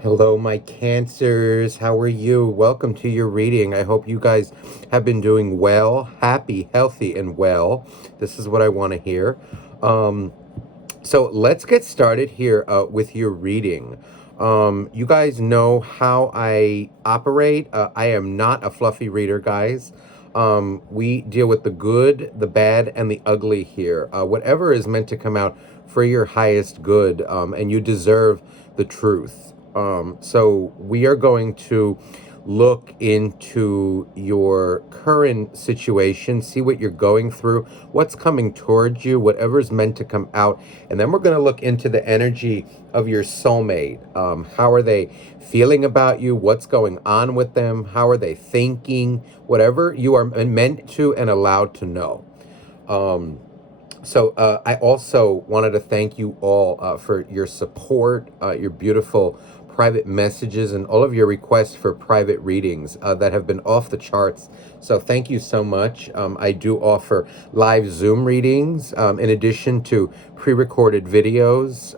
Hello, my Cancers. How are you? Welcome to your reading. I hope you guys have been doing well, happy, healthy, and well. This is what I want to hear. Um, so let's get started here with your reading. You guys know how I operate. I am not a fluffy reader, guys. We deal with the good, the bad, and the ugly here. Whatever is meant to come out for your highest good, and you deserve the truth. So we are going to look into your current situation, see what you're going through, what's coming towards you, whatever's meant to come out. And then we're going to look into the energy of your soulmate. How are they feeling about you? What's going on with them? How are they thinking? Whatever you are meant to and allowed to know. So I also wanted to thank you all for your support, your beautiful private messages, and all of your requests for private readings that have been off the charts. So thank you so much. I do offer live Zoom readings in addition to pre-recorded videos.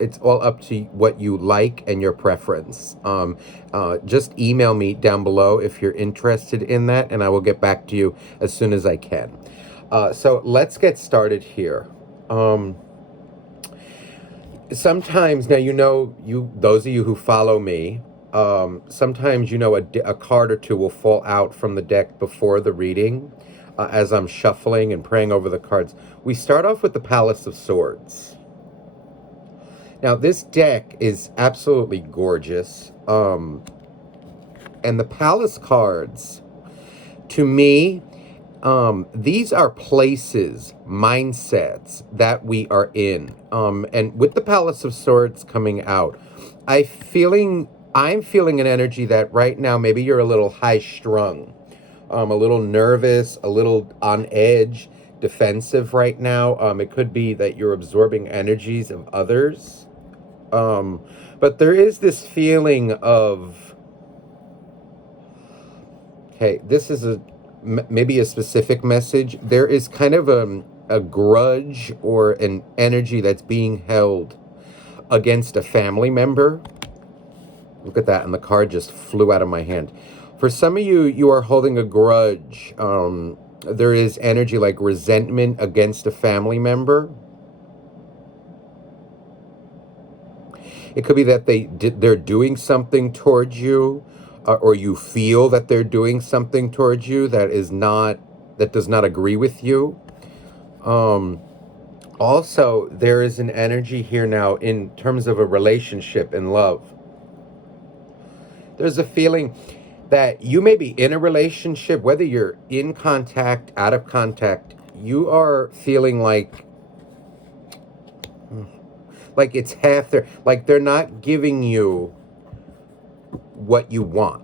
It's all up to what you like and your preference. Just email me down below if you're interested in that, and I will get back to you as soon as I can. So let's get started here. Sometimes now those of you who follow me. Sometimes a card or two will fall out from the deck before the reading, as I'm shuffling and praying over the cards. We start off with the Palace of Swords. Now this deck is absolutely gorgeous, and the Palace cards, to me, these are places, mindsets that we are in. And with the Palace of Swords coming out, I'm feeling an energy that right now maybe you're a little high strung, a little nervous, a little on edge, defensive right now. It could be that you're absorbing energies of others. But there is this feeling of, okay, this is maybe a specific message. There is kind of a grudge or an energy that's being held against a family member. Look at that, and the card just flew out of my hand. For some of you, you are holding a grudge. There is energy like resentment against a family member. It could be that they're doing something towards you, or you feel that they're doing something towards you that does not agree with you. Also, there is an energy here now in terms of a relationship and love. There's a feeling that you may be in a relationship, whether you're in contact, out of contact, you are feeling like it's half there, like they're not giving you what you want.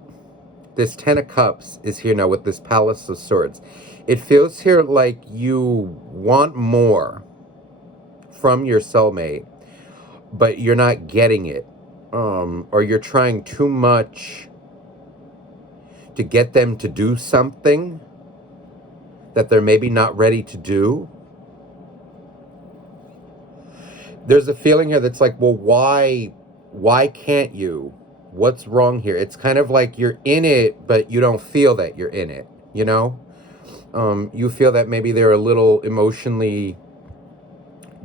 This Ten of Cups is here now with this Palace of Swords. It feels here like you want more from your soulmate, but you're not getting it. Or you're trying too much to get them to do something that they're maybe not ready to do. There's a feeling here that's like, well, why can't you? What's wrong here? It's kind of like you're in it, but you don't feel that you're in it, you know? You feel that maybe they're a little emotionally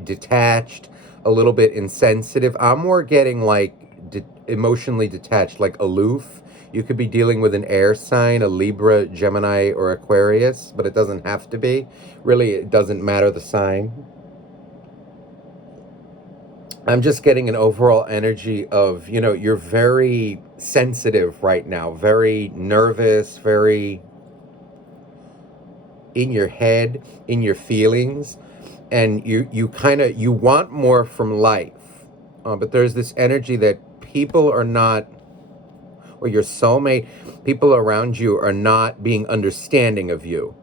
detached, a little bit insensitive. I'm more getting like emotionally detached, like aloof. You could be dealing with an air sign, a Libra, Gemini, or Aquarius, but it doesn't have to be. Really, it doesn't matter the sign. I'm just getting an overall energy of, you're very sensitive right now, very nervous, very in your head, in your feelings, and you want more from life. But there's this energy that people are not, or your soulmate, people around you are not being understanding of you.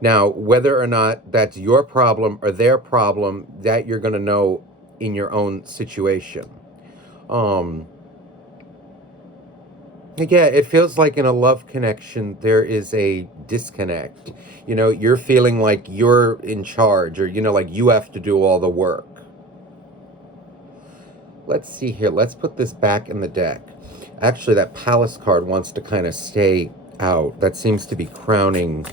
Now, whether or not that's your problem or their problem, that you're going to know in your own situation. Yeah, it feels like in a love connection, there is a disconnect. You're feeling like you're in charge, or, like you have to do all the work. Let's see here. Let's put this back in the deck. Actually, that Palace card wants to kind of stay out. That seems to be crowning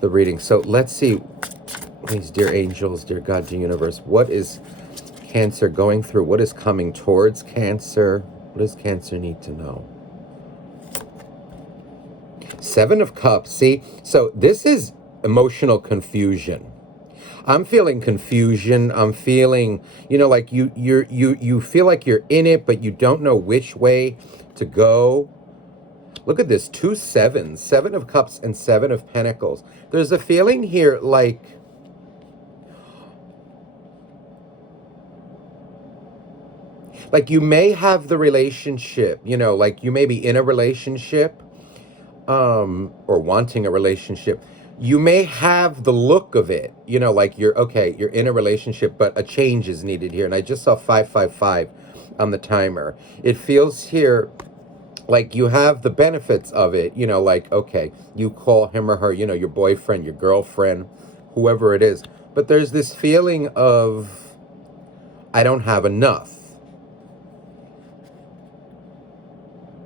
the reading. So let's see, these dear angels, dear God, dear universe, what is Cancer going through? What is coming towards Cancer? What does Cancer need to know? Seven of Cups. See, so this is emotional confusion. I'm feeling confusion. I'm feeling, like you feel like you're in it, but you don't know which way to go. Look at this, 2 sevens, 7 of Cups and 7 of Pentacles. There's a feeling here like you may have the relationship, like you may be in a relationship, or wanting a relationship. You may have the look of it, like you're in a relationship, but a change is needed here. And I just saw 555 on the timer. It feels here like you have the benefits of it, like, okay, you call him or her, your boyfriend, your girlfriend, whoever it is. But there's this feeling of, I don't have enough.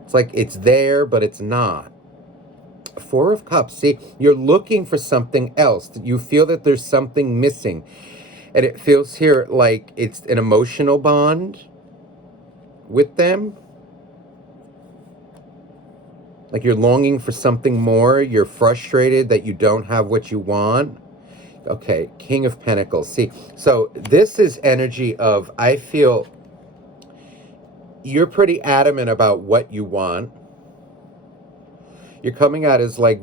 It's like it's there, but it's not. 4 of Cups. See, you're looking for something else. You feel that there's something missing. And it feels here like it's an emotional bond with them. Like you're longing for something more. You're frustrated that you don't have what you want. Okay, King of Pentacles. See, so this is energy of, I feel you're pretty adamant about what you want. You're coming out as like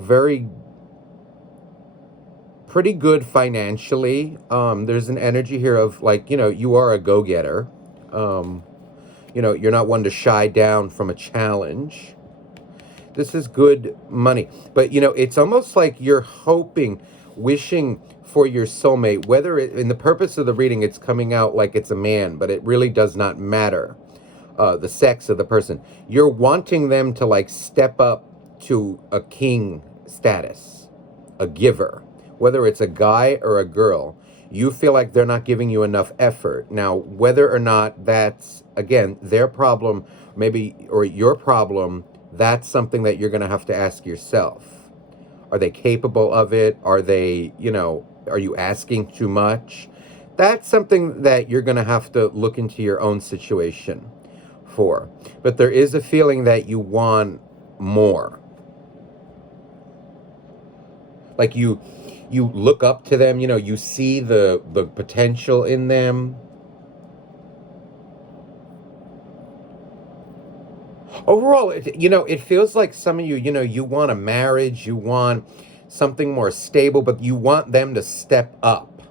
pretty good financially. There's an energy here of like, you are a go-getter. You're not one to shy down from a challenge. This is good money. But, it's almost like you're hoping, wishing for your soulmate, whether in the purpose of the reading, it's coming out like it's a man, but it really does not matter. The sex of the person. You're wanting them to like step up to a king status, a giver, whether it's a guy or a girl. You feel like they're not giving you enough effort. Now, whether or not that's, again, their problem, maybe, or your problem, that's something that you're going to have to ask yourself. Are they capable of it? Are they, are you asking too much? That's something that you're going to have to look into your own situation for. But there is a feeling that you want more. Like you look up to them, you see the potential in them. Overall, it feels like some of you, you want a marriage, you want something more stable, but you want them to step up.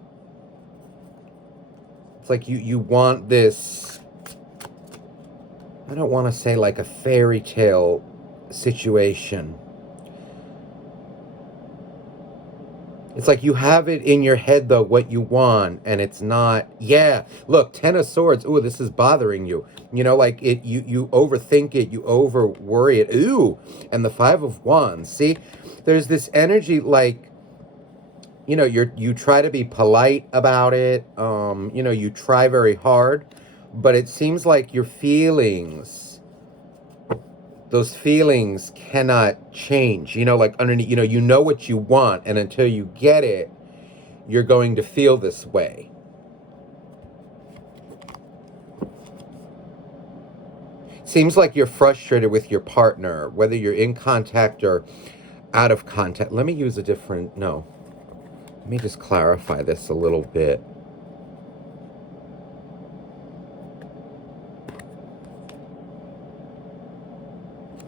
It's like you want this, I don't want to say like a fairy tale situation. It's like you have it in your head, though, what you want, and it's not, yeah, look, 10 of Swords, ooh, this is bothering you. Like you overthink it, you over worry it, ooh, and the 5 of Wands, see? There's this energy like, you try to be polite about it, you try very hard, but it seems like your feelings, those feelings cannot change, like underneath, you know what you want, and until you get it, you're going to feel this way. Seems like you're frustrated with your partner, whether you're in contact or out of contact. Let me use a different, no. Let me just clarify this a little bit.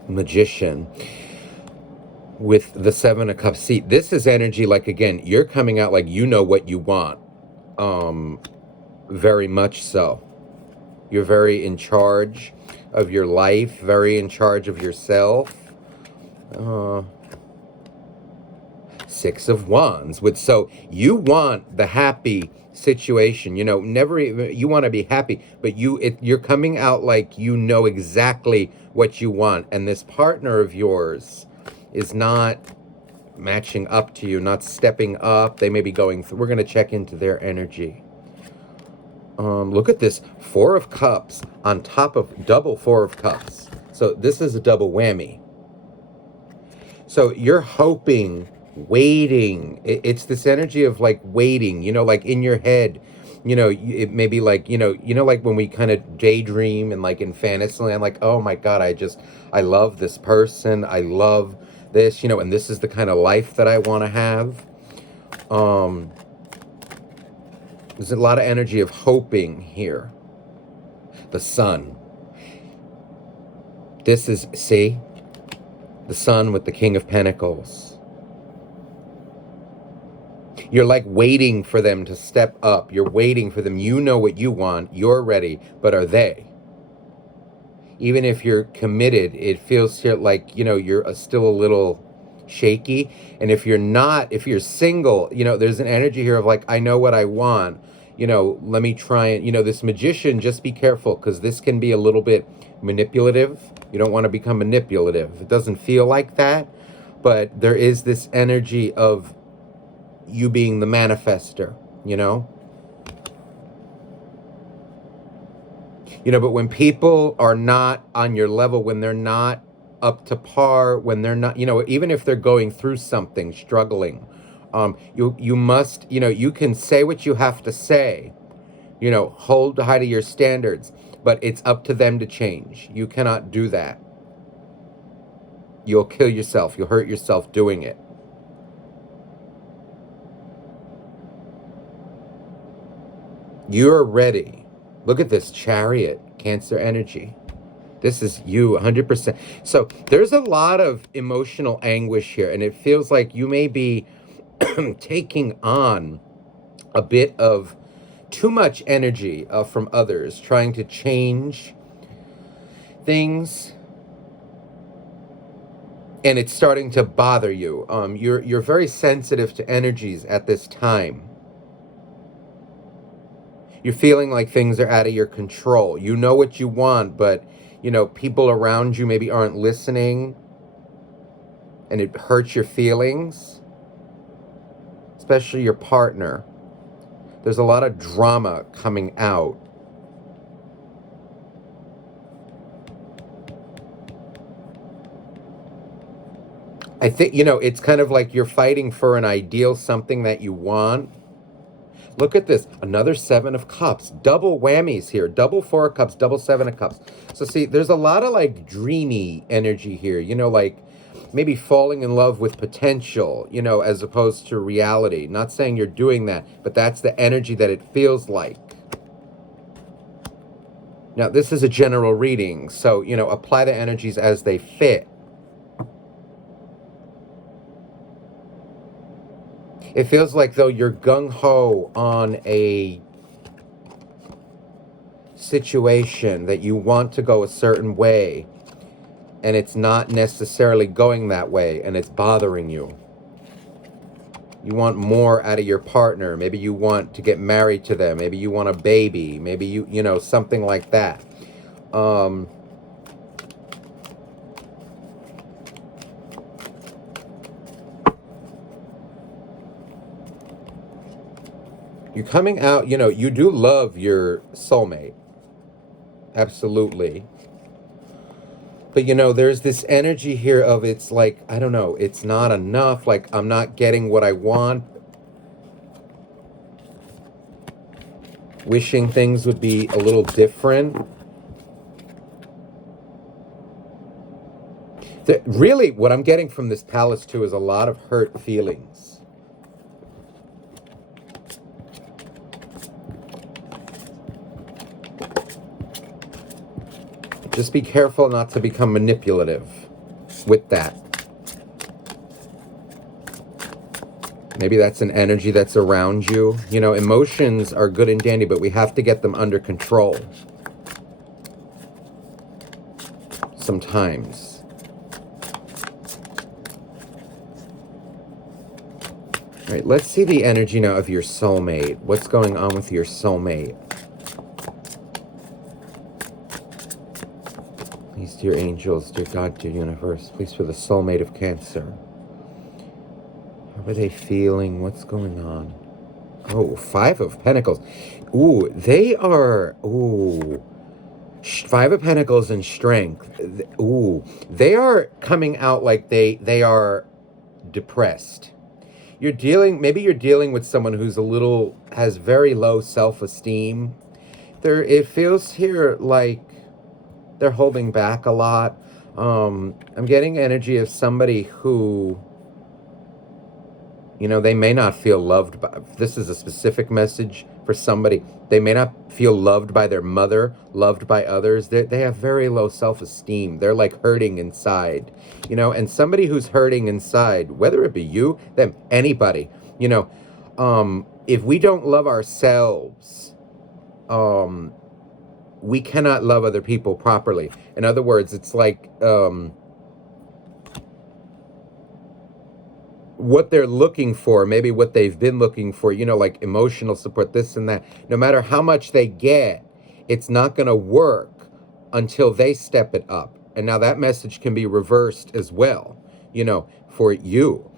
Magician with the 7 of Cups. See, this is energy like, again, you're coming out like you know what you want. Very much so. You're very in charge of your life, very in charge of yourself. 6 of Wands. So you want the happy situation, never even, you want to be happy, but you're coming out like you know exactly what you want, and this partner of yours is not matching up to you, not stepping up. They may be going through, we're going to check into their energy. Look at this, 4 of Cups on top of double 4 of Cups. So this is a double whammy. So you're hoping, waiting. It's this energy of like waiting, like in your head, it may be like, like when we kind of daydream and like in Fantasyland, like, oh my God, I love this person. I love this, and this is the kind of life that I want to have. There's a lot of energy of hoping here. The Sun. This is, see? The Sun with the King of Pentacles. You're like waiting for them to step up. You're waiting for them. You know what you want. You're ready. But are they? Even if you're committed, it feels like, you're still a little shaky. And if you're not, if you're single, there's an energy here of like, I know what I want. Let me try and, this Magician, just be careful because this can be a little bit manipulative. You don't want to become manipulative. It doesn't feel like that, but there is this energy of you being the manifester, but when people are not on your level, when they're not up to par, when they're not, even if they're going through something, struggling, you must, you can say what you have to say, hold high to your standards, but it's up to them to change. You cannot do that. You'll kill yourself. You'll hurt yourself doing it. You're ready. Look at this Chariot, Cancer energy. This is you 100%. So there's a lot of emotional anguish here, and it feels like you may be taking on a bit of too much energy from others, trying to change things, and it's starting to bother you. You're very sensitive to energies at this time. You're feeling like things are out of your control. You know what you want, but people around you maybe aren't listening, and it hurts your feelings, especially your partner. There's a lot of drama coming out. I think, it's kind of like you're fighting for an ideal, something that you want. Look at this, another 7 of Cups, double whammies here, double 4 of Cups, double 7 of Cups. So see, there's a lot of like dreamy energy here, like maybe falling in love with potential, as opposed to reality. Not saying you're doing that, but that's the energy that it feels like. Now, this is a general reading, so, apply the energies as they fit. It feels like, though, you're gung-ho on a situation that you want to go a certain way, and it's not necessarily going that way, and it's bothering you. You want more out of your partner. Maybe you want to get married to them. Maybe you want a baby. Maybe you something like that. You're coming out, you do love your soulmate. Absolutely. But, there's this energy here of it's like, I don't know, it's not enough. Like, I'm not getting what I want. Wishing things would be a little different. Really, what I'm getting from this Palace, too, is a lot of hurt feelings. Just be careful not to become manipulative with that. Maybe that's an energy that's around you. Emotions are good and dandy, but we have to get them under control. Sometimes. All right, let's see the energy now of your soulmate. What's going on with your soulmate? Please, dear angels, dear God, dear universe, please for the soulmate of Cancer. How are they feeling? What's going on? Oh, Five of Pentacles. Ooh, they are. Ooh. Five of Pentacles and strength. Ooh, they are coming out like they are depressed. Maybe you're dealing with someone who's has very low self-esteem. It feels here like they're holding back a lot. I'm getting energy of somebody who, they may not feel loved by. This is a specific message for somebody. They may not feel loved by their mother, loved by others. They have very low self-esteem. They're like hurting inside, and somebody who's hurting inside, whether it be you, them, anybody, if we don't love ourselves, we cannot love other people properly. In other words, it's like, what they're looking for, maybe what they've been looking for, like emotional support, this and that. No matter how much they get, it's not going to work until they step it up. And now that message can be reversed as well, for you.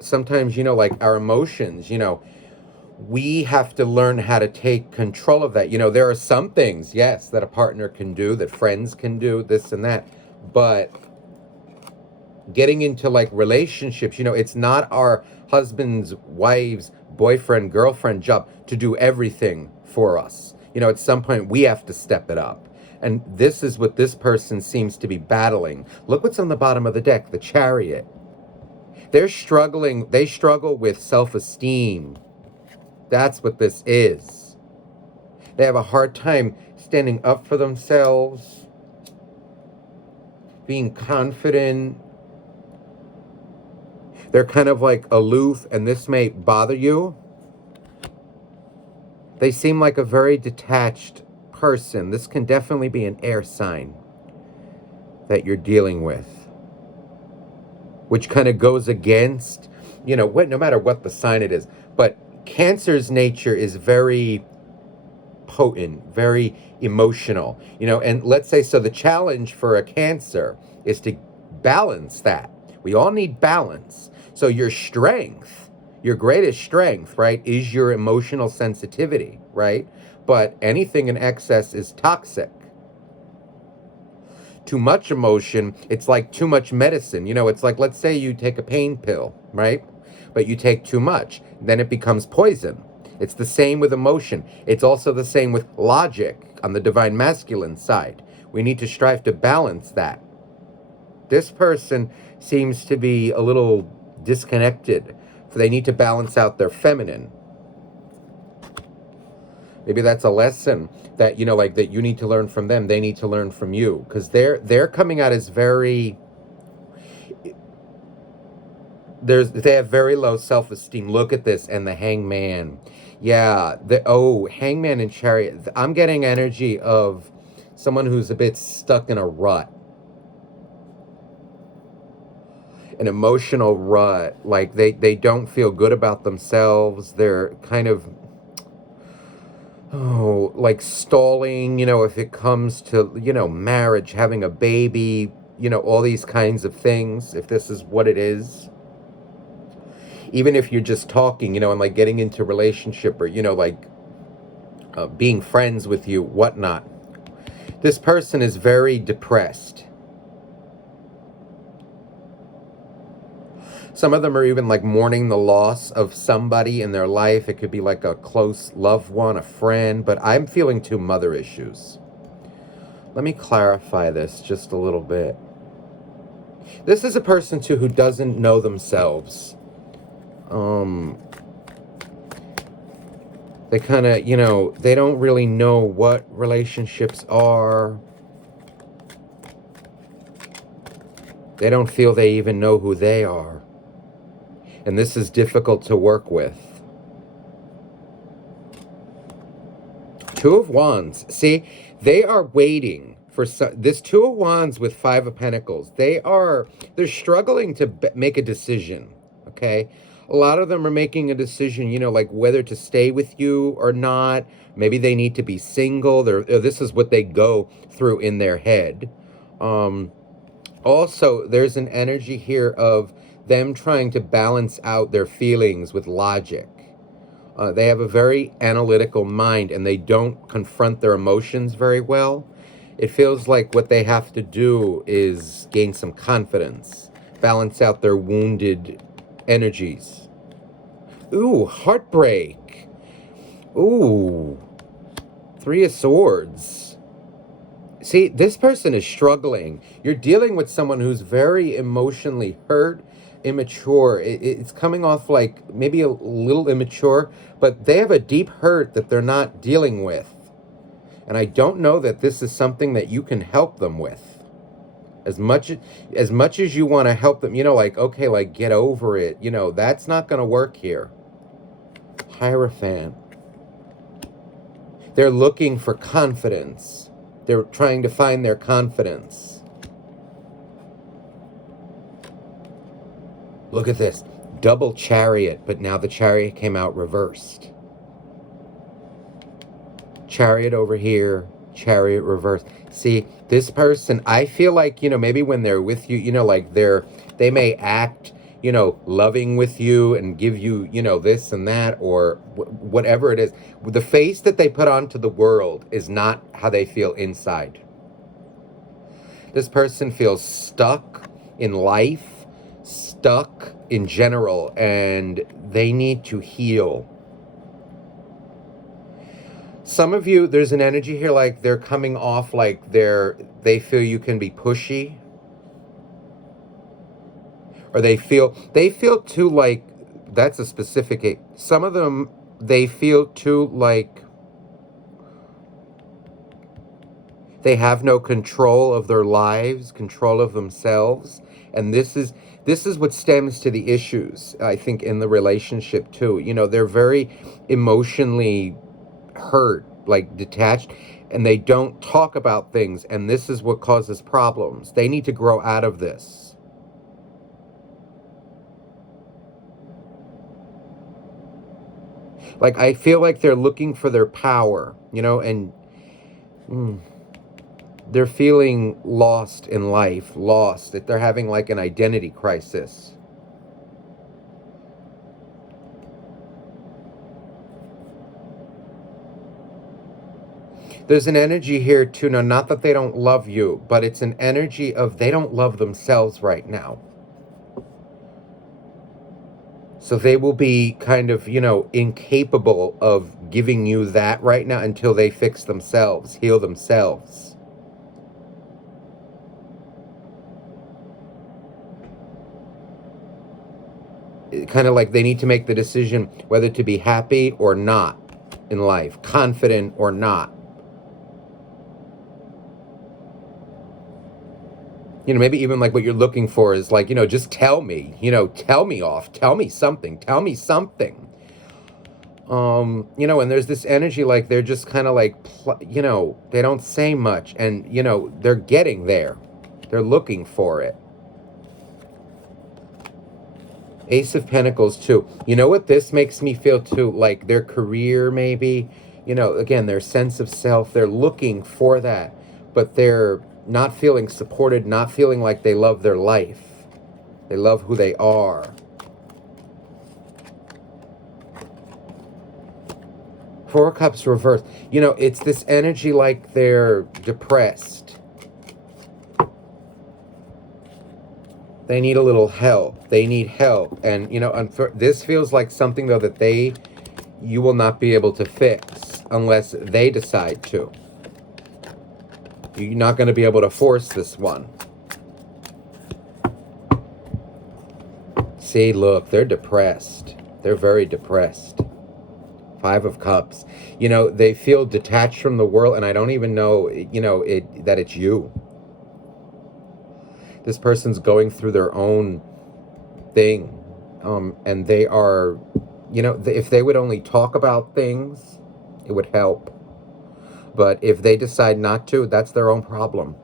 Sometimes, like our emotions, we have to learn how to take control of that. There are some things, yes, that a partner can do, that friends can do, this and that. But getting into like relationships, it's not our husband's, wife's, boyfriend, girlfriend job to do everything for us. At some point we have to step it up. And this is what this person seems to be battling. Look what's on the bottom of the deck, the Chariot. They struggle with self-esteem. That's what this is. They have a hard time standing up for themselves, being confident. They're kind of like aloof, and this may bother you. They seem like a very detached person. This can definitely be an air sign that you're dealing with, which kind of goes against, no matter what the sign it is. But Cancer's nature is very potent, very emotional, and let's say, so the challenge for a Cancer is to balance that. We all need balance. So your strength, your greatest strength, right, is your emotional sensitivity, right? But anything in excess is toxic. Too much emotion, it's like too much medicine. It's like, let's say you take a pain pill, right? But you take too much, then it becomes poison. It's the same with emotion. It's also the same with logic on the divine masculine side. We need to strive to balance that. This person seems to be a little disconnected. So they need to balance out their feminine. Maybe that's a lesson that, like that you need to learn from them. They need to learn from you, because they're coming out as very, they have very low self-esteem. Look at this, and the Hangman. Yeah, Hangman and Chariot. I'm getting energy of someone who's a bit stuck in a rut. An emotional rut. Like they don't feel good about themselves. They're kind of, like stalling, if it comes to, marriage, having a baby, all these kinds of things, if this is what it is. Even if you're just talking, and like getting into relationship, or, like being friends with you, whatnot. This person is very depressed. Some of them are even like mourning the loss of somebody in their life. It could be like a close loved one, a friend, but I'm feeling two mother issues. Let me clarify this just a little bit. This is a person too who doesn't know themselves. They kind of, they don't really know what relationships are. They don't feel they even know who they are. And this is difficult to work with. Two of Wands. See, they are waiting for this Two of Wands with Five of Pentacles. They're struggling to make a decision, okay? A lot of them are making a decision, like whether to stay with you or not. Maybe they need to be single. This is what they go through in their head. Also, there's an energy here of them trying to balance out their feelings with logic. They have a very analytical mind, and they don't confront their emotions very well. It feels like what they have to do is gain some confidence, balance out their wounded energies. Ooh, heartbreak. Ooh, Three of Swords. See, this person is struggling. You're dealing with someone who's very emotionally hurt, immature. It's coming off like maybe a little immature, but they have a deep hurt that they're not dealing with. And I don't know that this is something that you can help them with. As much as you want to help them, like, okay, like, get over it. That's not going to work here. Hierophant. They're looking for confidence. They're trying to find their confidence. Look at this. Double Chariot, but now the Chariot came out reversed. Chariot over here, Chariot reversed. See, this person, I feel like, maybe when they're with you, like they may act, loving with you and give you, this and that, or whatever it is. The face that they put onto the world is not how they feel inside. This person feels stuck in life, stuck in general, and they need to heal. Some of you, there's an energy here like they're coming off like they feel you can be pushy. Or they feel too like, that's a specific, some of them, they feel too like they have no control of their lives, control of themselves. And this is what stems to the issues, I think, in the relationship too. They're very emotionally hurt, like detached, and they don't talk about things, and this is what causes problems. They need to grow out of this. Like, I feel like they're looking for their power, and they're feeling lost in life, lost, that they're having like an identity crisis. There's an energy here too. Now, not that they don't love you, but it's an energy of they don't love themselves right now. So they will be kind of, incapable of giving you that right now until they fix themselves, heal themselves. Kind of like they need to make the decision whether to be happy or not in life, confident or not. Maybe even like what you're looking for is like, just tell me, tell me off, tell me something, tell me something. And there's this energy like they're just kind of like, they don't say much, and, they're getting there. They're looking for it. Ace of Pentacles too. You know what this makes me feel too? Like their career maybe, again, their sense of self, they're looking for that, but they're not feeling supported, not feeling like they love their life. They love who they are. Four of Cups reversed. It's this energy like they're depressed. They need a little help. They need help. And, this feels like something, though, that you will not be able to fix unless they decide to. You're not going to be able to force this one. See, look, they're depressed. They're very depressed. Five of Cups. They feel detached from the world, and I don't even know, that it's you. This person's going through their own thing, and they are, if they would only talk about things, it would help. But if they decide not to, that's their own problem.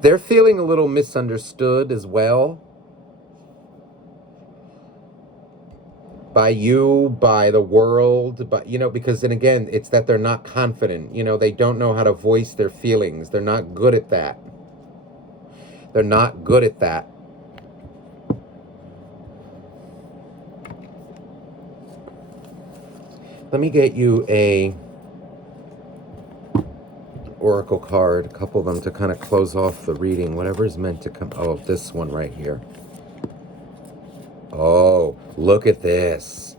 They're feeling a little misunderstood as well. by you, by the world, but because then again, it's that they're not confident. They don't know how to voice their feelings. They're not good at that. They're not good at that. Let me get you a oracle card, a couple of them to kind of close off the reading. Whatever is meant to come. Oh, this one right here. Oh, look at this.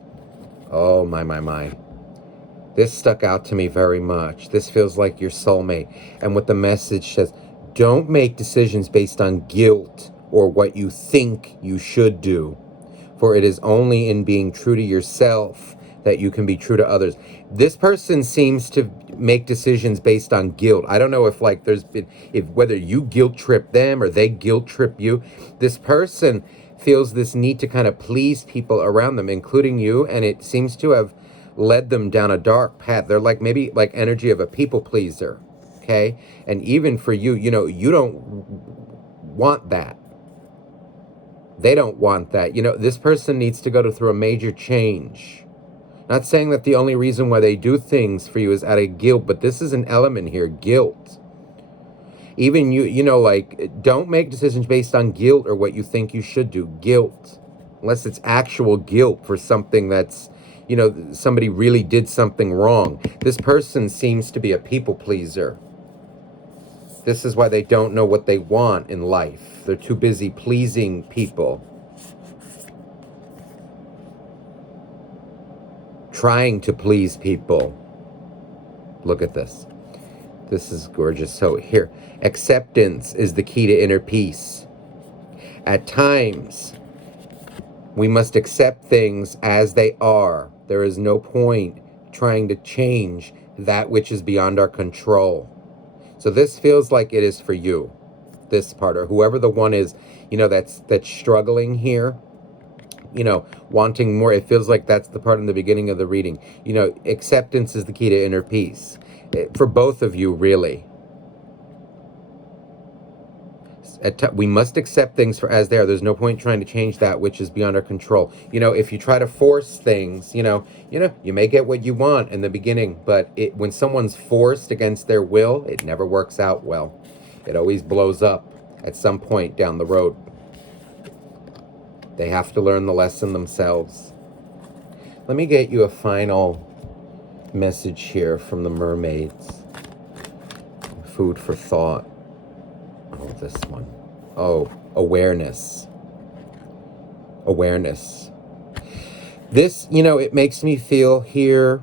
Oh, my. This stuck out to me very much. This feels like your soulmate. And what the message says, don't make decisions based on guilt or what you think you should do. For it is only in being true to yourself that you can be true to others. This person seems to make decisions based on guilt. I don't know if whether you guilt trip them or they guilt trip you. This person feels this need to kind of please people around them, including you, and it seems to have led them down a dark path. They're maybe like energy of a people pleaser, okay? And even for you, you don't want that. They don't want that. This person needs to go through a major change. Not saying that the only reason why they do things for you is out of guilt, but this is an element here, guilt. Even don't make decisions based on guilt or what you think you should do. Guilt. Unless it's actual guilt for something that's, somebody really did something wrong. This person seems to be a people pleaser. This is why they don't know what they want in life. They're too busy pleasing people. Trying to please people. Look at this. This is gorgeous. So here, acceptance is the key to inner peace. At times, we must accept things as they are. There is no point trying to change that which is beyond our control. So this feels like it is for you, this part, or whoever the one is, that's struggling here, wanting more. It feels like that's the part in the beginning of the reading. Acceptance is the key to inner peace. For both of you, really. We must accept things for as they are. There's no point trying to change that which is beyond our control. If you try to force things, you may get what you want in the beginning, but when someone's forced against their will, it never works out well. It always blows up at some point down the road. They have to learn the lesson themselves. Let me get you a final message here from the mermaids. Food for thought. Oh, this one. Oh, awareness. Awareness. This, it makes me feel here.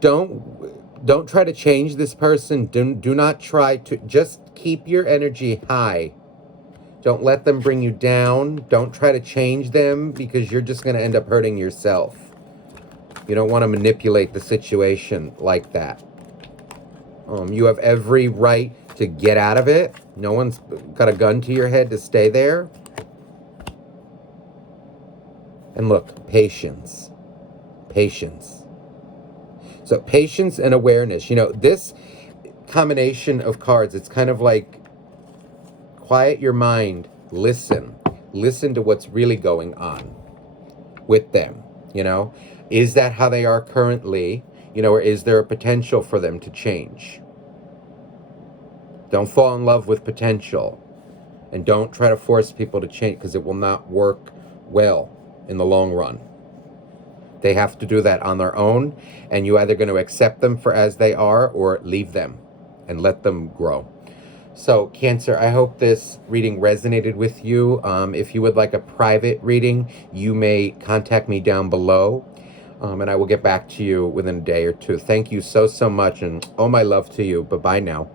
Don't try to change this person. Do not try to. Just keep your energy high. Don't let them bring you down. Don't try to change them because you're just going to end up hurting yourself. You don't want to manipulate the situation like that. You have every right to get out of it. No one's got a gun to your head to stay there. And look, patience. Patience. So patience and awareness. This combination of cards, it's kind of like quiet your mind. Listen. Listen to what's really going on with them. Is that how they are currently? Or is there a potential for them to change? Don't fall in love with potential. And don't try to force people to change because it will not work well in the long run. They have to do that on their own. And you're either going to accept them for as they are or leave them and let them grow. So, Cancer, I hope this reading resonated with you. If you would like a private reading, you may contact me down below. And I will get back to you within a day or two. Thank you so much. And all my love to you. Bye-bye now.